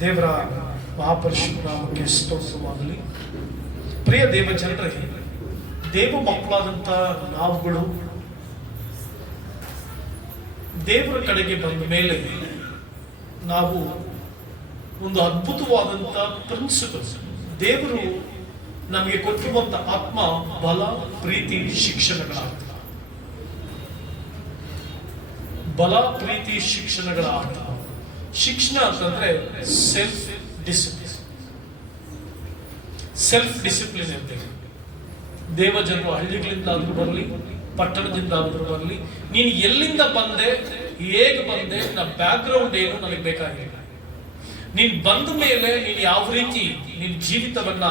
ದೇವರ ಮಹಾಪರಶುರಾಮಕ್ಕೆ ಸ್ತೋತ್ರವಾಗಲಿ. ಪ್ರಿಯ ದೇವ ಜನರೇ, ದೇವ ಮಕ್ಕಳಾದಂಥ ನಾವುಗಳು ದೇವರ ಕಡೆಗೆ ಬಂದ ಮೇಲೆ ನಾವು ಒಂದು ಅದ್ಭುತವಾದಂಥ ಪ್ರಿನ್ಸಿಪಲ್ಸ್ ದೇವರು ನಮಗೆ ಕೊಟ್ಟಿರುವಂಥ ಆತ್ಮ, ಬಲ, ಪ್ರೀತಿ ಶಿಕ್ಷಣಗಳ ಅರ್ಥ ಬಲ, ಪ್ರೀತಿ ಶಿಕ್ಷಣಗಳ ಆತ್ಮ ಶಿಕ್ಷಣ ಅಂತಂದ್ರೆ ಸೆಲ್ಫ್ ಡಿಸಿಪ್ಲಿನ್ ಸೆಲ್ಫ್ ಡಿಸಿಪ್ಲಿನ್ ಅಂತೇಳಿ ದೇವ ಜನರು ಹಳ್ಳಿಗಳಿಂದಾದ್ರೂ ಬರಲಿ, ಪಟ್ಟಣದಿಂದಾದ್ರೂ ಬರಲಿ, ನೀನು ಎಲ್ಲಿಂದ ಬಂದೆ, ಹೇಗೆ ಬಂದೆ, ನನ್ನ ಬ್ಯಾಕ್ ಗ್ರೌಂಡ್ ಏನು ನನಗೆ ಬೇಕಾಗಿಲ್ಲ. ನೀನ್ ಬಂದ ಮೇಲೆ ನೀನು ಯಾವ ರೀತಿ ನಿನ್ನ ಜೀವಿತವನ್ನ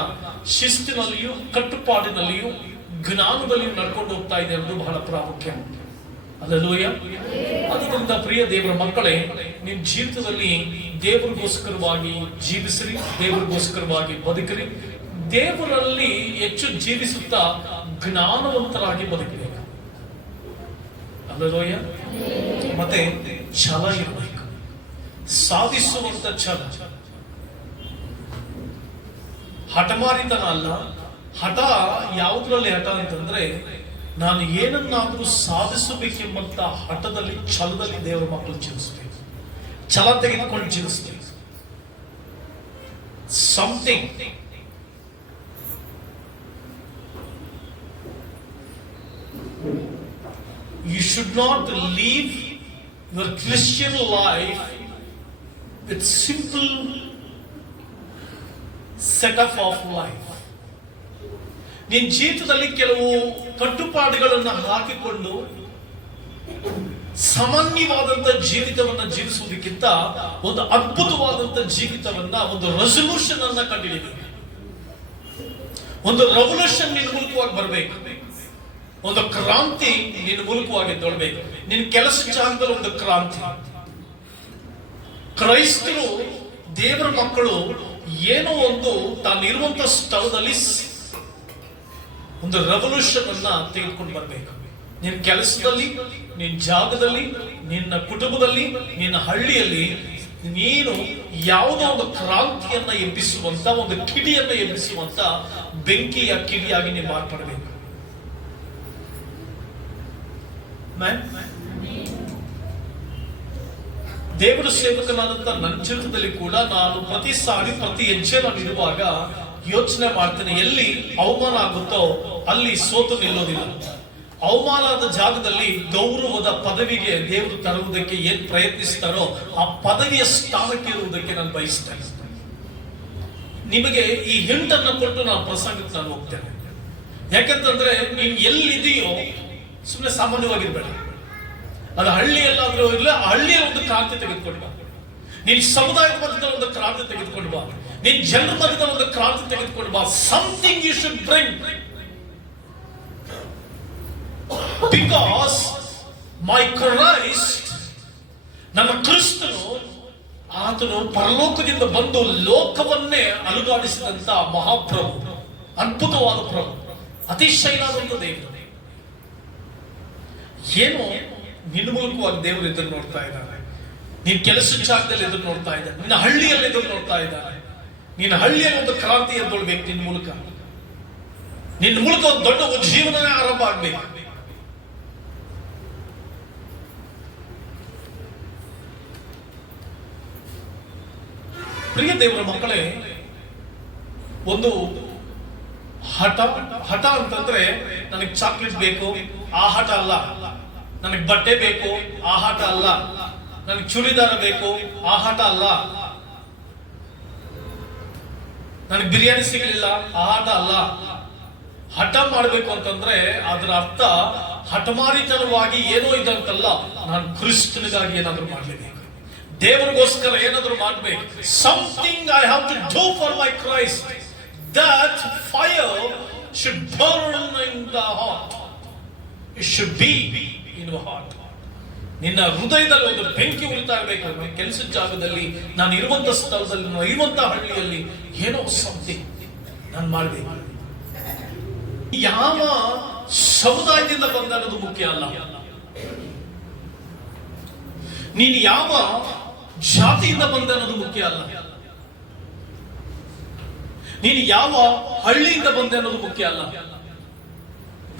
ಶಿಸ್ತಿನಲ್ಲಿಯೂ, ಕಟ್ಟುಪಾಡಿನಲ್ಲಿಯೂ, ಜ್ಞಾನದಲ್ಲಿಯೂ ನಡ್ಕೊಂಡು ಹೋಗ್ತಾ ಇದೆ ಅನ್ನೋದು ಬಹಳ ಪ್ರಾಮುಖ್ಯ. ಅದರಿಂದ ಪ್ರಿಯ ದೇವರ ಮಕ್ಕಳೇ ನಿಮ್ಮ ಜೀವಿತದಲ್ಲಿ ದೇವರಿಗೋಸ್ಕರವಾಗಿ ಜೀವಿಸಿರಿ, ದೇವರಿಗೋಸ್ಕರವಾಗಿ ಬದುಕಿರಿ. ದೇವರಲ್ಲಿ ಹೆಚ್ಚು ಜೀವಿಸುತ್ತಾ ಜ್ಞಾನವಂತರಾಗಿ ಬದುಕಬೇಕು. ಅಲ್ಲೋಯ ಮತ್ತೆ ಛಲ ಇರಬೇಕು. ಸಾಧಿಸುವಂತ ಛಲ. ಹಠಮಾರಿತನ ಅಲ್ಲ. ಹಠ ಯಾವುದ್ರಲ್ಲಿ ಹಠ ಅಂತಂದ್ರೆ ನಾನು ಏನನ್ನಾದ್ರೂ ಸಾಧಿಸಬೇಕೆಂಬಂತ ಹಠದಲ್ಲಿ, ಛಲದಲ್ಲಿ ದೇವರ ಮಕ್ಕಳು ಜೀವಿಸ್ಬೇಕು. ಛಲ ತೆಗೆದುಕೊಂಡು ಜೀವಿಸ್ಬೇಕು something you should not live your Christian life with simple setup of life. ನಿನ್ನ ಜೀವಿತದಲ್ಲಿ ಕೆಲವು ಕಟ್ಟುಪಾಡುಗಳನ್ನು ಹಾಕಿಕೊಂಡು ಸಾಮಾನ್ಯವಾದಂತ ಜೀವಿತವನ್ನ ಜೀವಿಸುವುದಕ್ಕಿಂತ ಒಂದು ಅದ್ಭುತವಾದಂತ ಜೀವಿತವನ್ನ, ಒಂದು ರೆಸೊಲ್ಯೂಷನ್ ಅನ್ನ ಕಂಡುಹಿಡಿಬೇಕು ಒಂದು ರೆವಲ್ಯೂಷನ್ ನಿನ್ನ ಮೂಲಕವಾಗಿ ಬರಬೇಕು. ಒಂದು ಕ್ರಾಂತಿ ನಿನ್ನ ಮೂಲಕವಾಗಿ ತೊಳ್ಬೇಕು. ನಿನ್ನ ಕೆಲಸ ಜಾಗದಲ್ಲಿ ಒಂದು ಕ್ರಾಂತಿ. ಕ್ರೈಸ್ತರು ದೇವರ ಮಕ್ಕಳು ಏನೋ ಒಂದು ತಾನಿರುವಂತ ಸ್ಥಳದಲ್ಲಿ ಒಂದು ರೆವಲ್ಯೂಷನ್ ಅನ್ನ ತೆಗೆದುಕೊಂಡು ಬರಬೇಕು. ನಿನ್ನ ಕೆಲಸದಲ್ಲಿ ನಿನ್ನ ಜಾಗದಲ್ಲಿ, ನಿನ್ನ ಕುಟುಂಬದಲ್ಲಿ, ನಿನ್ನ ಹಳ್ಳಿಯಲ್ಲಿ ನೀನು ಯಾವುದೋ ಒಂದು ಕ್ರಾಂತಿಯನ್ನ ಎಬ್ಬಿಸುವಂತ, ಒಂದು ಕಿಡಿಯನ್ನ ಎಬ್ಬಿಸುವಂತ ಬೆಂಕಿಯ ಕಿಡಿಯಾಗಿ ನೀವು ಮಾರ್ಪಡಬೇಕು. ದೇವರು ಸೇವಕನಾದಂತ ನನ್ನ ಜೀವಿತದಲ್ಲಿ ಕೂಡ ನಾನು ಪ್ರತಿ ಸಾರಿ, ಪ್ರತಿ ಹೆಜ್ಜೆ ನಾನು ಇರುವಾಗ ಯೋಚನೆ ಮಾಡ್ತೇನೆ, ಎಲ್ಲಿ ಅವಮಾನ ಆಗುತ್ತೋ ಅಲ್ಲಿ ಸೋತು ನಿಲ್ಲೋದಿಲ್ಲ. ಅವಮಾನದ ಜಾಗದಲ್ಲಿ ಗೌರವದ ಪದವಿಗೆ ದೇವರು ತರುವುದಕ್ಕೆ ಏನ್ ಪ್ರಯತ್ನಿಸ್ತಾರೋ ಆ ಪದವಿಯ ಸ್ಥಾನಕ್ಕೆ ಇರುವುದಕ್ಕೆ ನಾನು ಬಯಸ್ತೇನೆ. ನಿಮಗೆ ಈ ಹಿಂಟನ್ನು ಕೊಟ್ಟು ನಾನು ಪ್ರಸಂಗಕ್ಕೆ ನಾನು ಹೋಗ್ತೇನೆ. ಯಾಕಂತಂದ್ರೆ ನೀನ್ ಎಲ್ಲಿದೆಯೋ ಸುಮ್ಮನೆ ಸಾಮಾನ್ಯವಾಗಿರ್ಬೇಡ. ಅದು ಹಳ್ಳಿಯಲ್ಲಾದ್ರೂ ಇಲ್ಲ ಹಳ್ಳಿಯ ಒಂದು ಕ್ರಾಂತಿ ತೆಗೆದುಕೊಂಡು ಬಾ. ನಿನ್ ಸಮುದಾಯದ ಮಧ್ಯದಲ್ಲಿ ಒಂದು ಕ್ರಾಂತಿ ತೆಗೆದುಕೊಂಡು ಬಾ. ನಿನ್ ಜನರ ಮಧ್ಯದಲ್ಲಿ ಒಂದು ಕ್ರಾಂತಿ ತೆಗೆದುಕೊಂಡು ಬಾ. Something you should bring because my Christ ನಮ್ಮ ಕ್ರಿಸ್ತನು ಆತನು ಪರಲೋಕದಿಂದ ಬಂದು ಲೋಕವನ್ನೇ ಅಲುಗಾಡಿಸಿದಂತ ಮಹಾಪ್ರಭು, ಅದ್ಭುತವಾದ ಪ್ರಭು, ಅತಿಶಯನಾದಂತ ದೇವರು. ಏನು ನಿನ್ನ ಮೂಲಕವಾಗಿ ದೇವರು ಎದುರು ನೋಡ್ತಾ ಇದ್ದಾನೆ ನಿನ್ ಕೆಲಸ ಜಾಗದಲ್ಲಿ ಎದುರು ನೋಡ್ತಾ ಇದ್ದಾನೆ ನಿನ್ನ ಹಳ್ಳಿಯಲ್ಲಿ ಎದುರು ನೋಡ್ತಾ ಇದ್ದಾನೆ ನಿನ್ನ ಹಳ್ಳಿಯಲ್ಲಿ ಒಂದು ಕ್ರಾಂತಿ ಎದ್ದೊಳ್ಬೇಕು ನಿನ್ನ ಮೂಲಕ. ನಿನ್ನ ಮೂಲಕ ಒಂದು ದೊಡ್ಡ ಉಜ್ಜೀವನ ಆರಂಭ ಆಗ್ಬೇಕು. ಪ್ರಿಯ ದೇವರ ಮಕ್ಕಳೇ, ಒಂದು ಹಠ ಹಠ ಅಂತಂದ್ರೆ ನನಗೆ ಚಾಕ್ಲೇಟ್ ಬೇಕು, ಆ ಹಠ ಅಲ್ಲ. ನನಗೆ ಬಟ್ಟೆ ಬೇಕು, ಆ ಹಠ ಅಲ್ಲ. ನನಗೆ ಚೂಡಿದಾರ ಬೇಕು, ಆ ಹಠ ಅಲ್ಲ. ನನಗೆ ಬಿರಿಯಾನಿ ಸಿಗಲಿಲ್ಲ, ಆ ಹಠ ಅಲ್ಲ. ಹಠ ಮಾಡಬೇಕು ಅಂತಂದ್ರೆ ಅದರ ಅರ್ಥ ಹಠಮಾರಿತನವಾಗಿ ಏನೋ ಇದಂತಲ್ಲ ನಾನು ಕ್ರಿಸ್ತನಿಗಾಗಿ ಏನಾದರೂ ಮಾಡಲೇಬೇಕು ದೇವರಿಗೋಸ್ಕರ ಏನಾದರೂ ಮಾಡಬೇಕು. Something I have to do for my Christ that fire should burn in the heart it should be in heart ನಿನ್ನ ಹೃದಯದಲ್ಲಿ ಒಂದು ಬೆಂಕಿ ಉಳಿತಾ ಇರಬೇಕು. ಕೆಲಸದ ಜಾಗದಲ್ಲಿ, ನಾನು ಇರುವಂತ ಸ್ಥಳದಲ್ಲಿ, ನಾನು ಇರುವಂತ ಹಳ್ಳಿಯಲ್ಲಿ ಏನೋ ಸಮಥಿಂಗ್ ನಾನು ಮಾಡಬೇಕು. ಯಾವ ಸಮುದಾಯದಿಂದ ಬಂದ ಅನ್ನೋದು ಮುಖ್ಯ ಅಲ್ಲ. ನೀನು ಯಾವ ಜಾತಿಯಿಂದ ಬಂದ ಅನ್ನೋದು ಮುಖ್ಯ ಅಲ್ಲ. ನೀನು ಯಾವ ಹಳ್ಳಿಯಿಂದ ಬಂದೆ ಅನ್ನೋದು ಮುಖ್ಯ ಅಲ್ಲ.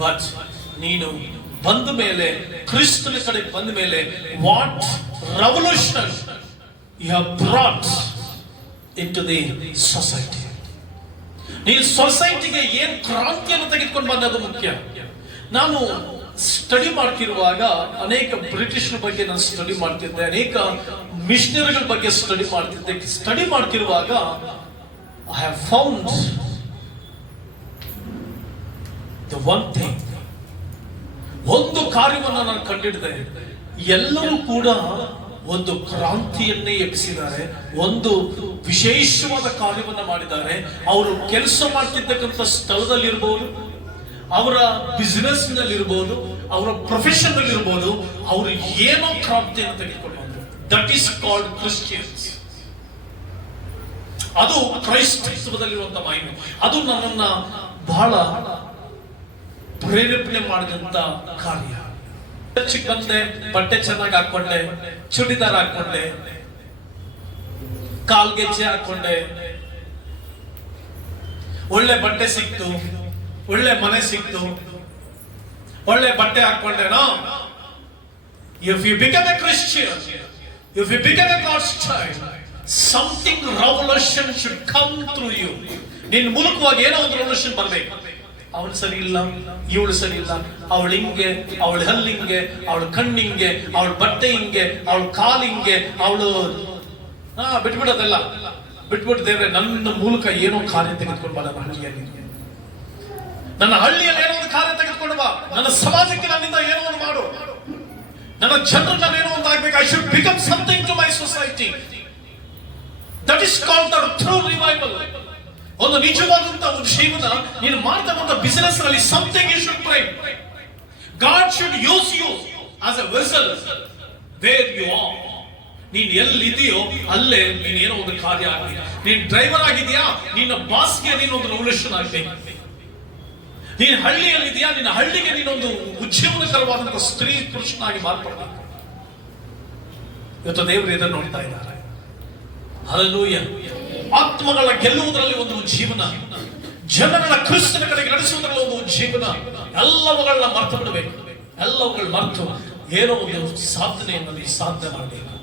ಬಟ್ ನೀನು ಬಂದ ಮೇಲೆ, ಕ್ರಿಸ್ತನ ಕಡೆ ಬಂದ ಮೇಲೆ what revolution you have brought in to the society ನೀನು ಸೊಸೈಟಿಗೆ ಏನ್ ಕ್ರಾಂತಿಯನ್ನು ತೆಗೆದುಕೊಂಡು ಬಂದದ್ದು ಮುಖ್ಯ. ನಾನು ಸ್ಟಡಿ ಮಾಡ್ತಿರುವಾಗ ಅನೇಕ ಬ್ರಿಟಿಷರ ಬಗ್ಗೆ ನಾನು ಸ್ಟಡಿ ಮಾಡ್ತಿದ್ದೆ, ಅನೇಕ ಮಿಷನರಿಗಳ ಬಗ್ಗೆ ಸ್ಟಡಿ ಮಾಡ್ತಿದ್ದೆ. Study ಮಾಡ್ತಿರುವಾಗ I have found the one thing ಒಂದು ಕಾರ್ಯವನ್ನು ನಾನು ಕಂಡಿಡಿದೆ. ಎಲ್ಲರೂ ಕೂಡ ಒಂದು ಕ್ರಾಂತಿಯನ್ನೇ ಎಬ್ಬಿಸಿದ್ದಾರೆ, ಒಂದು ವಿಶೇಷವಾದ ಕಾರ್ಯವನ್ನು ಮಾಡಿದ್ದಾರೆ. ಅವರು ಕೆಲಸ ಮಾಡ್ತಿದ್ದಕ್ಕಂಥ ಸ್ಥಳದಲ್ಲಿರ್ಬೋದು ಅವರ ಬಿಸ್ನೆಸ್ ಇರ್ಬೋದು ಅವರ ಪ್ರೊಫೆಷನ್ ಇರ್ಬೋದು ಅವರು ಏನೋ ಕ್ರಾಂತಿಯನ್ನು ತೆಗೆದುಕೊಂಡು ದಟ್ ಈಸ್ ಕಾಲ್ಡ್ ಕ್ರಿಶ್ಚಿಯನ್ಸ್ ಅದು ಕ್ರೈಸ್ತತ್ವದಲ್ಲಿರುವಂತ ಮಾಹಿತಿ. ಅದು ನನ್ನನ್ನ ಬಹಳ ಪ್ರೇರೇಪಣೆ ಮಾಡಿದಂತ ಕಾರ್ಯ. ಚಿಕ್ಕಂತೆ, ಬಟ್ಟೆ ಚೆನ್ನಾಗಿ ಹಾಕೊಂಡೆ ಚುಡಿದಾರ ಹಾಕೊಂಡೆ ಕಾಲ್ಗೆಜ್ಜೆ ಹಾಕೊಂಡೆ ಒಳ್ಳೆ ಬಟ್ಟೆ ಸಿಕ್ತು. ಒಳ್ಳೆ ಮನೆ ಸಿಕ್ತು. ಒಳ್ಳೆ ಬಟ್ಟೆ ಹಾಕೊಂಡೇನೋ if you become a Christian if you become a God's child something revolution should come through you ನಿನ್ನ ಮೂಲಕವಾಗಿ ಏನೋ ಒಂದು ರೆವಲ್ಯೂಷನ್ ಬರಬೇಕು. ಅವಳು ಸರಿ ಇಲ್ಲ, ಇವಳು ಸರಿ ಇಲ್ಲ. ಅವಳು ಹಿಂಗೆ, ಅವಳು ಹಲ್ಲಿಂಗೆ ಅವಳ ಕಣ್ಣಿಂಗೆ ಅವಳು ಬಟ್ಟೆ ಹಿಂಗೆ, ಅವ್ಳ ಕಾಲು ಹಿಂಗೆ, ಅವಳು ಹಾ ಬಿಟ್ಬಿಡೋದೆಲ್ಲ. ಬಿಟ್ಬಿಟ್ಟು ದೇವ್ರೆ ನನ್ನ ಮೂಲಕ ಏನೋ ಕಾರ್ಯ ತೆಗೆದುಕೊಂಡು ಬಾ ನನ್ನ ಹಳ್ಳಿಯಲ್ಲಿ ನನ್ನ ಹಳ್ಳಿಯಲ್ಲಿ ಏನೋ ಒಂದು ಕಾರ್ಯ ತೆಗೆದುಕೊಂಡು ಬಾ ನನ್ನ ಸಮಾಜಕ್ಕೆ ನನ್ನಿಂದ ಏನೋ ಒಂದು ಮಾಡು. ನನ್ನ ಜನರು ನಾನು ಏನೋ ಒಂದು ಆಗ್ಬೇಕು. I should become something to my society that is called through revival ಒಂದು ನಿಜವಾದಂತ ಒಂದು ಜೀವನ ನೀನು ಮಾಡ್ತಕ್ಕಂಥ ಬಿಸಿನೆಸ್ನಲ್ಲಿ something you should pray God should use you as a vessel where you are ನೀನ್ ಎಲ್ಲಿದೆಯೋ ಅಲ್ಲೇ ನೀನ್ ಏನೋ ಒಂದು ಕಾರ್ಯ ಆಗಲಿ. ನೀನ್ ಡ್ರೈವರ್ ಆಗಿದೆಯಾ? ನಿನ್ನ ಬಾಸ್ಗೆ ನೀನು ಒಂದು ರೆವಲ್ಯೂಷನ್ ಆಗ್ಬೇಕು ನೀನ್ ಹಳ್ಳಿಯಲ್ಲಿದೆಯಾ? ನಿನ್ನ ಹಳ್ಳಿಗೆ ನೀನೊಂದು ಉಜ್ಜೀವನಕರವಾದಂತಹ ಸ್ತ್ರೀ ಪುರುಷನಾಗಿ ಮಾರ್ಪಡ ಇವತ್ತು ದೇವರು ಇದನ್ನು ನೋಡ್ತಾ ಇದ್ದಾರೆ. ಅದನ್ನೂ ಆತ್ಮಗಳ ಗೆಲ್ಲುವುದರಲ್ಲಿ ಒಂದು ಜೀವನ. ಜನಗಳ ಕ್ರಿಸ್ತನ ಕಡೆಗೆ ನಡೆಸುವುದರಲ್ಲಿ ಒಂದು ಜೀವನ. ಎಲ್ಲವುಗಳನ್ನ ಮರ್ತು ಬಿಡಬೇಕು. ಎಲ್ಲವುಗಳು ಮರ್ತು. ಏನೋ ಒಂದು ಸಾಧನೆಯನ್ನು ಸಾಧನೆ ಮಾಡಬೇಕು.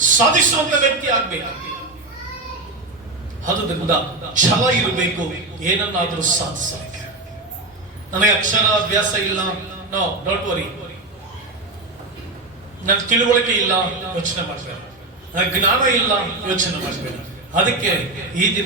ಸಾಧಿಸುವಂತ ವ್ಯಕ್ತಿ ಆಗ್ಬೇಕು. ಅದರಿಂದ ಛಲ ಇರಬೇಕು. ಏನನ್ನಾದರೂ ಸಾಧಿಸಬೇಕು. ನನಗೆ ಅಕ್ಷರ ಅಭ್ಯಾಸ ಇಲ್ಲ. ನೋ ಡೋಂಟ್ ವರಿ ನನ್ ತಿಳುವಳಿಕೆ ಇಲ್ಲ, ಯೋಚನೆ ಮಾಡಬೇಡ. ಜ್ಞಾನ ಇಲ್ಲ, ಯೋಚನೆ ಮಾಡಬೇಡ. ಅದಕ್ಕೆ ಈ ದಿನ